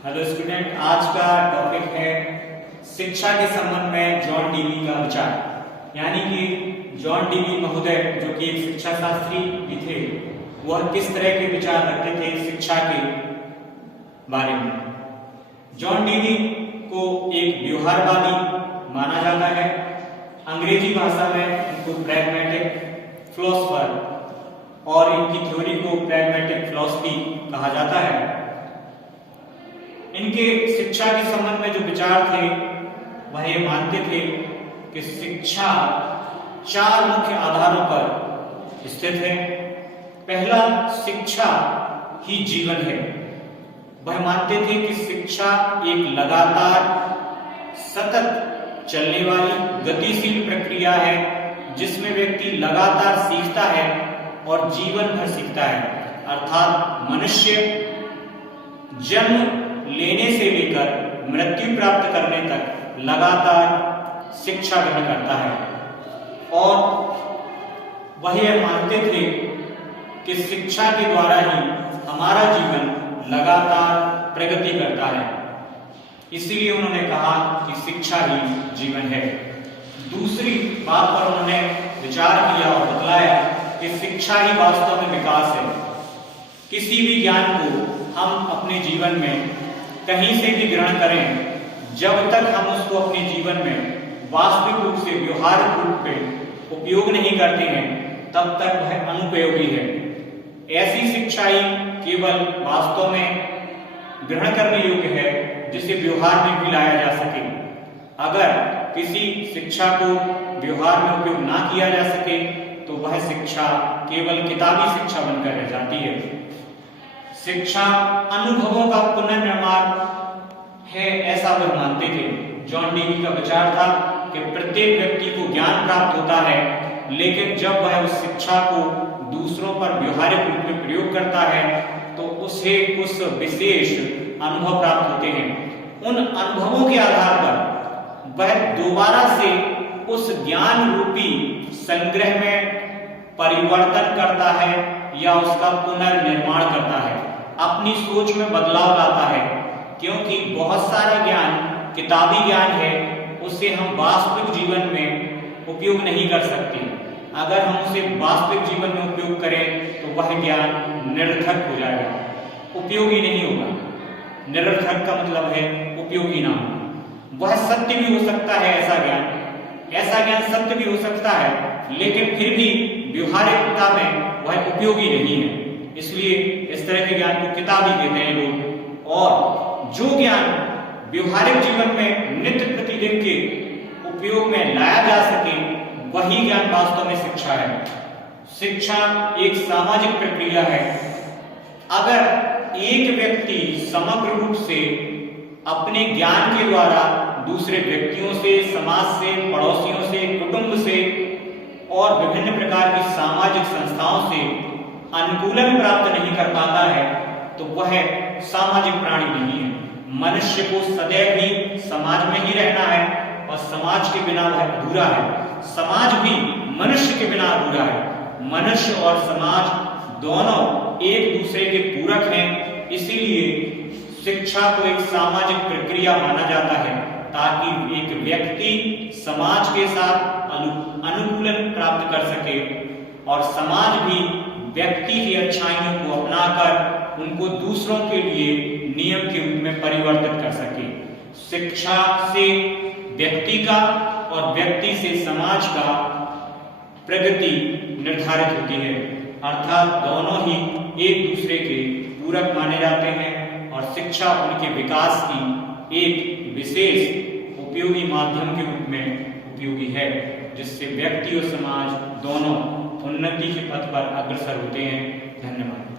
Hello student, आज का topic है शिक्षा के संबंध में जॉन डीवी का विचार। यानी कि जॉन डीवी महोदय जो कि एक शिक्षा शास्त्री भी थे, वह किस तरह के विचार रखते थे शिक्षा के बारे में। जॉन डीवी को एक व्यवहारवादी माना जाता है। अंग्रेजी भाषा में इनको प्रैग्मैटिक फिलोसोफर और इनकी थ्योरी को प्रैग्मैटिक फिलॉसफी कहा जाता है। इनके शिक्षा के संबंध में जो विचार थे वह ये मानते थे कि शिक्षा 4 मुख्य आधारों पर स्थित है। पहला, शिक्षा ही जीवन है। वह मानते थे कि शिक्षा एक लगातार सतत चलने वाली गतिशील प्रक्रिया है जिसमें व्यक्ति लगातार सीखता है और जीवन भर सीखता है। अर्थात मनुष्य जन्म लेने से लेकर मृत्यु प्राप्त करने तक लगातार शिक्षा ग्रहण करता है। और वह यह मानते थे कि शिक्षा के द्वारा ही हमारा जीवन लगातार प्रगति करता है। इसीलिए उन्होंने कहा कि शिक्षा ही जीवन है। दूसरी बात पर उन्होंने विचार किया और बतलाया कि शिक्षा ही वास्तव में विकास है। किसी भी ज्ञान को हम अपने जीवन में कहीं से भी ग्रहण करें, जब तक हम उसको अपने जीवन में वास्तविक रूप से व्यवहारिक रूप में उपयोग नहीं करते हैं, तब तक वह अनुपयोगी है। ऐसी शिक्षा ही केवल वास्तव में ग्रहण करने योग्य है जिसे व्यवहार में भी लाया जा सके। अगर किसी शिक्षा को व्यवहार में उपयोग ना किया जा सके तो वह शिक्षा केवल किताबी शिक्षा बनकर रह जाती है। शिक्षा अनुभवों का पुनर्निर्माण है, ऐसा वह मानते थे। जॉन डीवी का विचार था कि प्रत्येक व्यक्ति को ज्ञान प्राप्त होता है, लेकिन जब वह उस शिक्षा को दूसरों पर व्यवहारिक रूप में प्रयोग करता है तो उसे कुछ विशेष अनुभव प्राप्त होते हैं। उन अनुभवों के आधार पर वह दोबारा से उस ज्ञान रूपी संग्रह में परिवर्तन करता है या उसका पुनर्निर्माण करता है, अपनी सोच में बदलाव लाता है। क्योंकि बहुत सारा ज्ञान किताबी ज्ञान है, उसे हम वास्तविक जीवन में उपयोग नहीं कर सकते। अगर हम उसे वास्तविक जीवन में उपयोग करें तो वह ज्ञान निरर्थक हो जाएगा, उपयोगी नहीं होगा। निरर्थक का मतलब है उपयोगी ना होना। वह सत्य भी हो सकता है, ऐसा ज्ञान सत्य भी हो सकता है, लेकिन फिर भी व्यवहारिकता में वह उपयोगी नहीं है। इसलिए इस तरह के ज्ञान को किताबी कहते हैं लोग। और जो ज्ञान व्यवहारिक जीवन में नित्य प्रतिदिन के उपयोग में लाया जा सके, वही ज्ञान वास्तव में शिक्षा है। शिक्षा एक सामाजिक प्रक्रिया है। अगर एक व्यक्ति समग्र रूप से अपने ज्ञान के द्वारा दूसरे व्यक्तियों से, समाज से, पड़ोसियों से, कुटुंब से और विभिन्न प्रकार की सामाजिक संस्थाओं से अनुकूलन प्राप्त नहीं कर पाता है तो वह सामाजिक प्राणी नहीं है। मनुष्य को सदैव ही समाज में ही रहना है और समाज के बिना वह अधूरा है। समाज भी मनुष्य के बिना अधूरा है। मनुष्य और समाज दोनों एक दूसरे के पूरक हैं। इसीलिए शिक्षा को एक सामाजिक प्रक्रिया माना जाता है ताकि एक व्यक्ति समाज के साथ अनुकूलन प्राप्त कर सके और समाज भी व्यक्ति की अच्छाइयों को अपनाकर उनको दूसरों के लिए नियम के रूप में परिवर्तित कर सके। शिक्षा से व्यक्ति का और व्यक्ति से समाज का प्रगति निर्धारित होती है। अर्थात दोनों ही एक दूसरे के पूरक माने जाते हैं और शिक्षा उनके विकास की एक विशेष उपयोगी माध्यम के रूप में उपयोगी है, जिससे व्यक्ति और समाज दोनों उन्नति के पथ पर अग्रसर होते हैं। धन्यवाद।